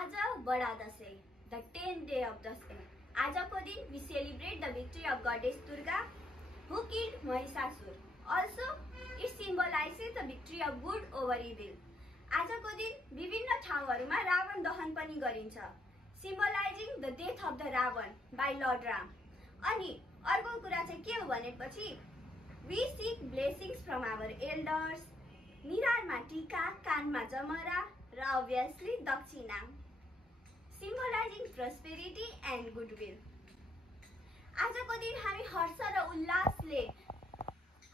आज बडा Dashain, the 10th day of Dasai. आजको दिन we celebrate the victory of goddess Durga, who killed Mahishasur. Also, it symbolizes the victory of good over evil. आजको दिन विभिन्न ठाउँहरुमा रावण दहन पनि गरिन्छ, symbolizing the death of the Ravan by Lord Ram. अनि अर्को कुरा चाहिँ के हो भनेपछि we seek blessings from our elders. निरारमा टीका, कानमा जमरा र obviously दक्षिणा, symbolizing prosperity and goodwill. आजको दिन हामी हर्ष र उल्लासले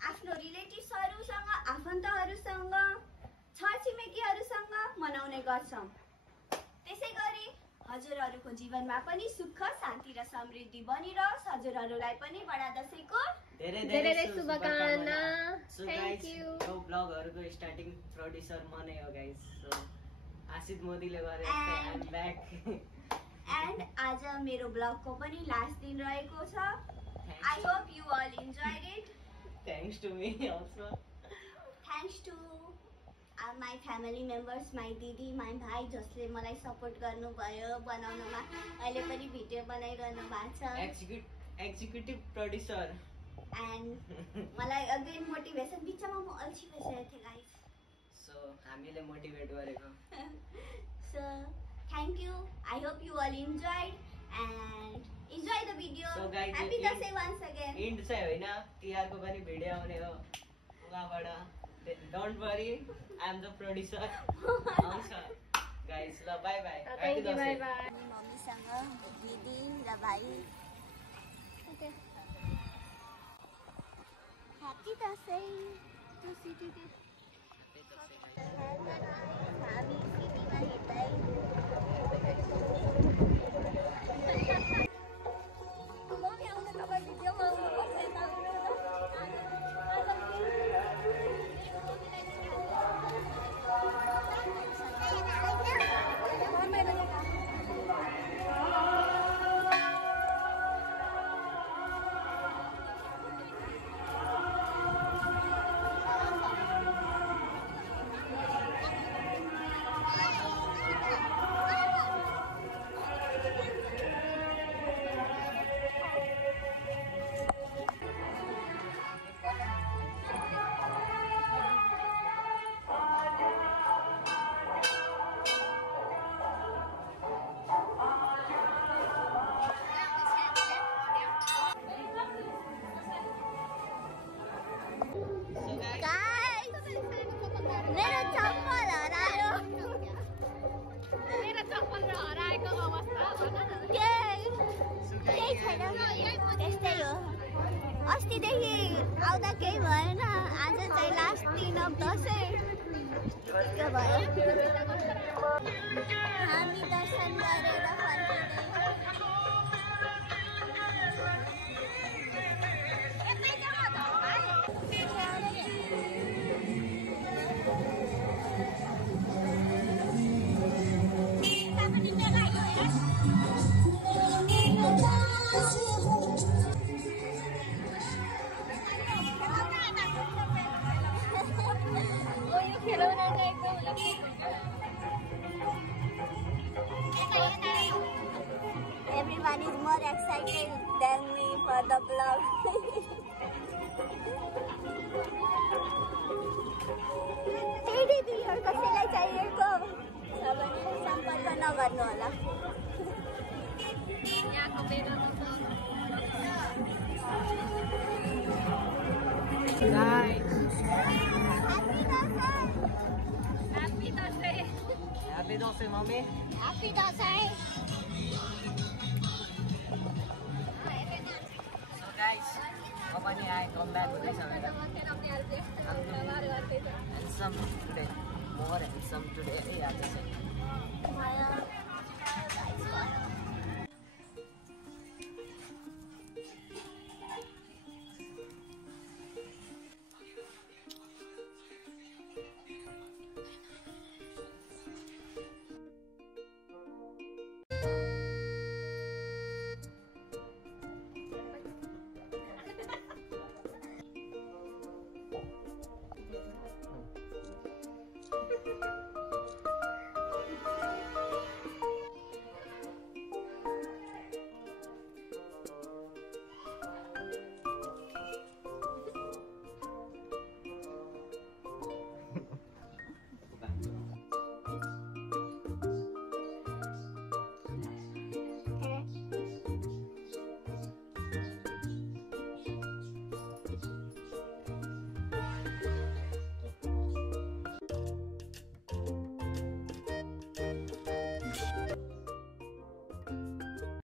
आफ्नो रिलेटिभ्सहरुसँग, आफन्तहरुसँग, छरछिमेकीहरुसँग मनाउने गर्छौं। त्यसैगरी हजुरहरुको जीवनमा पनि सुख, शान्ति र समृद्धि बनिरहोस्। हजुरहरुलाई पनि बडा दशैंको धेरै धेरै शुभकामना। Thank you. यो ब्लगहरुको स्टार्टिङ प्रोड्युसर म नै हो गाइस। सो आशिष मोदीले गरे आई एम ब्याक। एन्ड आज मेरो ब्लगको पनि लास्ट दिन रहेको छ। I hope you all enjoyed it. Thanks to me also. Thanks to my family members, my didi, my bhai जसले मलाई सपोर्ट गर्नुभयो बनाउनमा। अहिले पनि भिडियो बनाइरहनु भएको छ। Executive producer. एन्ड मलाई अगेन मोटिभेसन बिचमा म अल्छी भइसकेको थिएँ गाइस। सो हामीले मोटिभेट गरेको। So thank you. I hope you all enjoyed and enjoy the video. So guys, happy Dasai once again. And चाहिँ होइन, तिहारको पनि भिडियो आउने हो उहाँबाट। Don't worry, I am the producer. आउँछ गाइस। ल bye bye. Thank you, bye bye. मम्मीसँग, दिदी र भाइ। Okay. Happy Dashain to city day. हामी सिटीमा हिँड्दै मम्मी आउनु तपाईँ भिडियोमा आउनुपर्छ यता। अस्तिदेखि आउँदा केही भएन, आज चाहिँ लास्ट दिन अफ दसैँ के भयो। हामी दर्शन गरेर Everyone is more excited than me for the vlog. दिदीहरु कसैलाई चाहिएको छ भने सम्पर्क नगर्नु होला। यहाँको बेलामा Happy Dasai, mommy. Happy Dasai. So guys, company I come back with this handsome today, more handsome today. Yeah,